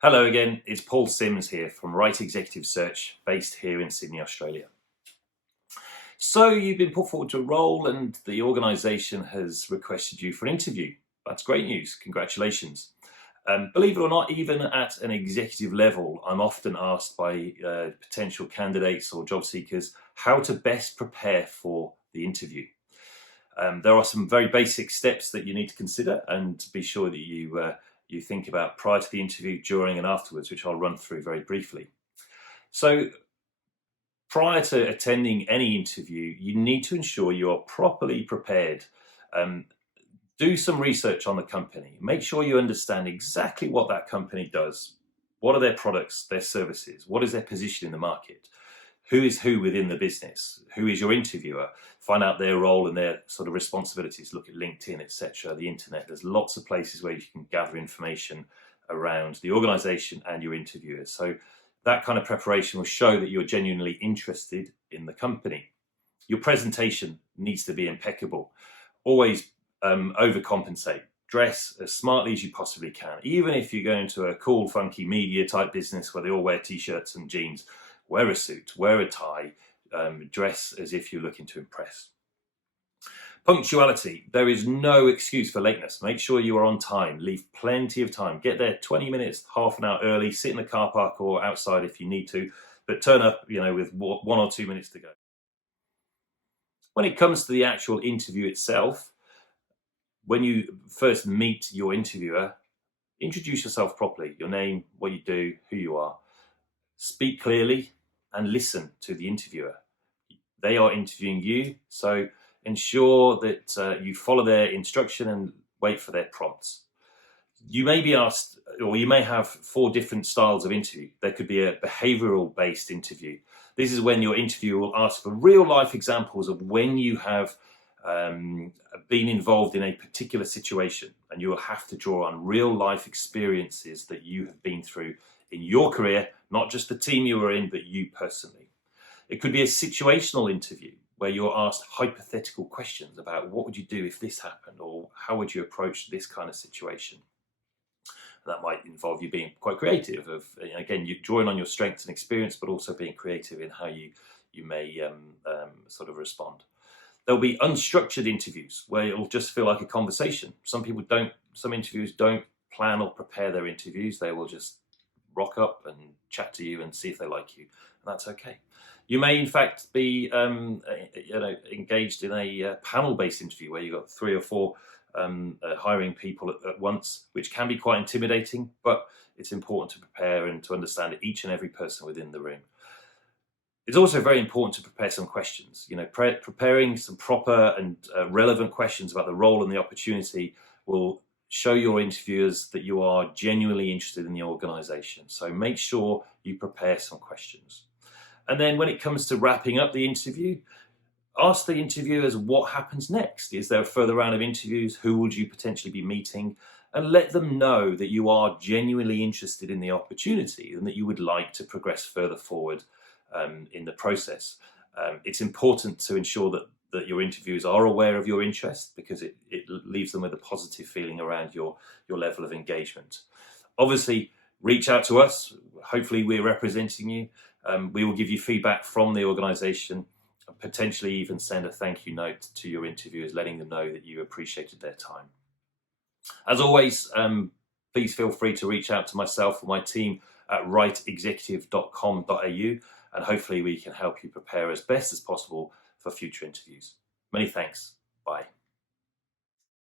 Hello again, it's Paul Sims here from Wright Executive Search, based here in Sydney, Australia. So you've been put forward to a role and the organisation has requested you for an interview. That's great news, congratulations. Believe it or not, even at an executive level, I'm often asked by potential candidates or job seekers how to best prepare for the interview. There are some very basic steps that you need to consider and be sure that you think about prior to the interview, during and afterwards, which I'll run through very briefly. So prior to attending any interview, you need to ensure you are properly prepared. Do some research on the company. Make sure you understand exactly what that company does. What are their products, their services? What is their position in the market? Who is who within the business? Who is your interviewer? Find out their role and their sort of responsibilities. Look at LinkedIn, etc., the internet. There's lots of places where you can gather information around the organization and your interviewers. So that kind of preparation will show that you're genuinely interested in the company. Your presentation needs to be impeccable. Always overcompensate. Dress as smartly as you possibly can. Even if you're going to a cool, funky media type business where they all wear t-shirts and jeans, wear a suit, wear a tie, dress as if you're looking to impress. Punctuality. There is no excuse for lateness. Make sure you are on time. Leave plenty of time. Get there 20 minutes, half an hour early. Sit in the car park or outside if you need to, but turn up, with 1 or 2 minutes to go. When it comes to the actual interview itself, when you first meet your interviewer, introduce yourself properly. Your name, what you do, who you are. Speak clearly and listen to the interviewer. They are interviewing you, so ensure that you follow their instruction and wait for their prompts. You may be asked, or you may have 4 different styles of interview. There could be a behavioral based interview. This is when your interviewer will ask for real life examples of when you have been involved in a particular situation, and you will have to draw on real life experiences that you have been through in your career, not just the team you were in, but you personally. It could be a situational interview where you're asked hypothetical questions about what would you do if this happened, or how would you approach this kind of situation. That might involve you being quite creative, again, you're drawing on your strengths and experience, but also being creative in how you may sort of respond. There'll be unstructured interviews where it'll just feel like a conversation. Some interviewers don't plan or prepare their interviews. They will just rock up and chat to you and see if they like you. And that's okay. You may, in fact, be engaged in a panel-based interview where you've got 3 or 4 hiring people at once, which can be quite intimidating, but it's important to prepare and to understand each and every person within the room. It's also very important to prepare some questions. Preparing some proper and relevant questions about the role and the opportunity will show your interviewers that you are genuinely interested in the organisation. So make sure you prepare some questions. And then when it comes to wrapping up the interview, ask the interviewers what happens next. Is there a further round of interviews? Who would you potentially be meeting? And let them know that you are genuinely interested in the opportunity and that you would like to progress further forward in the process. It's important to ensure that your interviewers are aware of your interest, because it leaves them with a positive feeling around your level of engagement. Obviously, reach out to us. Hopefully we're representing you. We will give you feedback from the organisation, and potentially even send a thank you note to your interviewers, letting them know that you appreciated their time. As always, please feel free to reach out to myself or my team at wrightexecutive.com.au, and hopefully we can help you prepare as best as possible for future interviews. Many thanks. Bye.